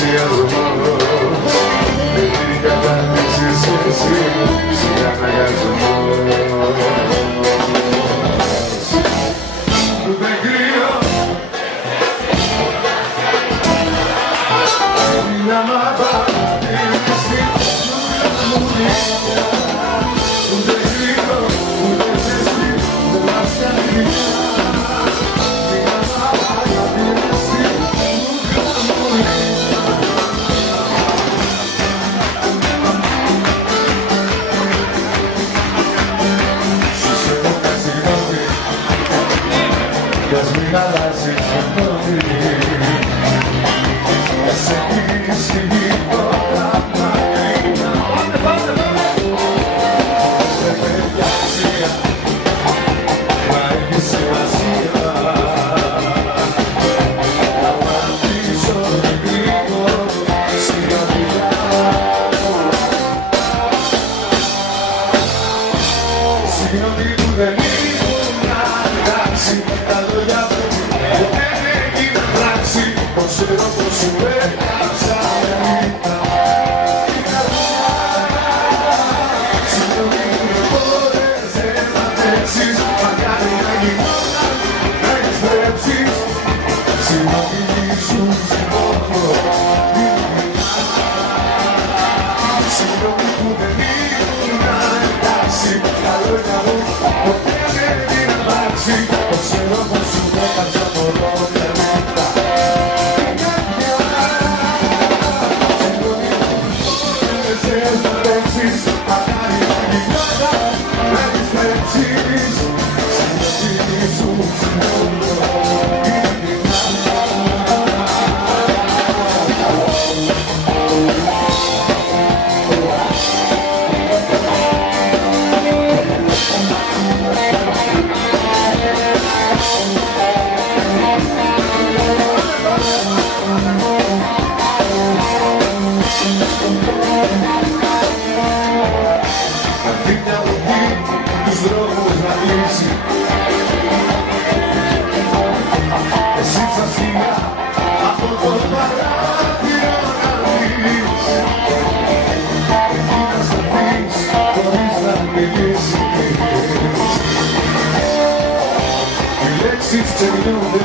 ενθουσιασμό. Δεν κατάληξες εσύ σε αναγκασμό. Δεν κρύο να μ' απαντήσεις στην μου νύχτα. Ούτε κρύο, ούτε ζεστή, δεν μας κάνει. Κι ας μην αλλάζεις γνώμη, ας εγγύσει τίποτα μακριά. Δεν έχει αξία, μα έχει σημασία. Να απαντήσω λίγο στην καρδιά. Συγγνώμη που δεν ήμουν εντάξει, τα λόγια μου δεν έγιναν πράξη. Το ξέρω πως σου έκαψα νύχτα. Συγγνώμη που δεν μπόρεσες να τρέξεις, μακάρι να γινόταν να ειστρέψεις. Συγγνώμη σου συγγνώμη. Συγγνώμη που δεν ήμουν εντάξει, τα λόγια μου ποτέ δεν έγιναν πράξη. Το ξέρω πως σου έκαψα μόνο μια νύχτα. Συγγνώμη που δεν τρέξεις, μακάρι να γινόταν να ειστρέψεις. Συγγνώμη σου συγγνώμη. Αυτή μια λογή τους δρόμους να λύσει. Εσύ σαν σιγά από το παράθυρο να βγεις. Εκεί να σταθείς χωρίς να μιλήσεις. Οι λέξεις ξεχνιούνται